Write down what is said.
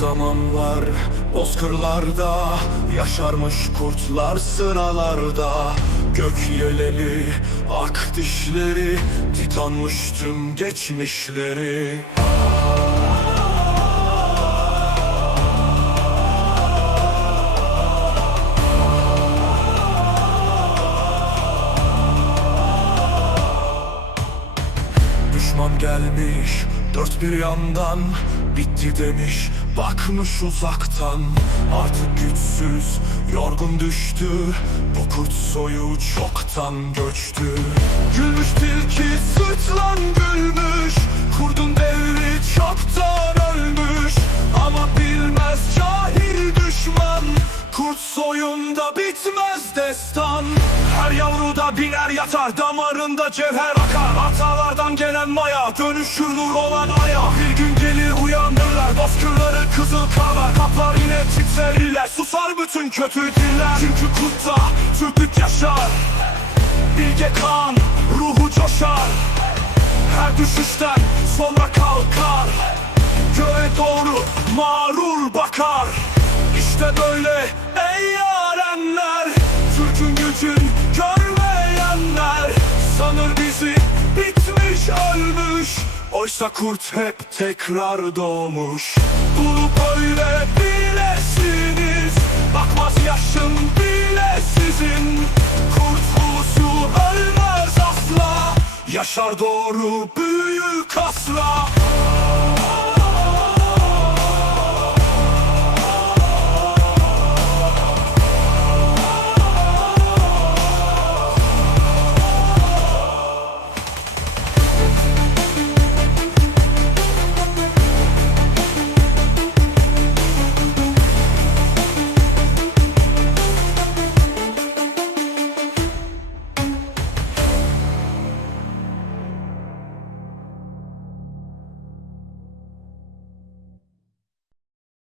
zamanlar bozkırlarda Yaşarmış kurtlar sıralarda. Gök yeleli ak dişleri Titanmış tüm geçmişleri. Düşman gelmiş dört bir yandan Bitti demiş bakmış uzaktan. Artık güçsüz yorgun düştü Bu kurt soyu çoktan göçtü. Gülmüş tilki sırtlan gülmüş Kurdun devri çoktan ölmüş. Ama bilmez cahil düşman Kurt soyunda bitmez destan Her yavruda biner yatar Damarında cevher akar. Atalardan gelen maya Dönüşür nur olan aya. Bir gün gelir uyanırlar Bozkırları kızıl kavar Kaplar yine titrerirler Susar bütün kötü diller. Çünkü kurtta Türklük yaşar Bilge kan Ruhu coşar. Her düşüşten sonra kalkar Göğe doğru mağrur bakar. İşte böyle ey yarenler Türk'ün gücün ölmüş Oysa kurt hep tekrar doğmuş. Bunu böyle bilesiniz Bakmaz yaşın bile sizin. Kurt ulusu ölmez asla Yaşar doğru büyük asla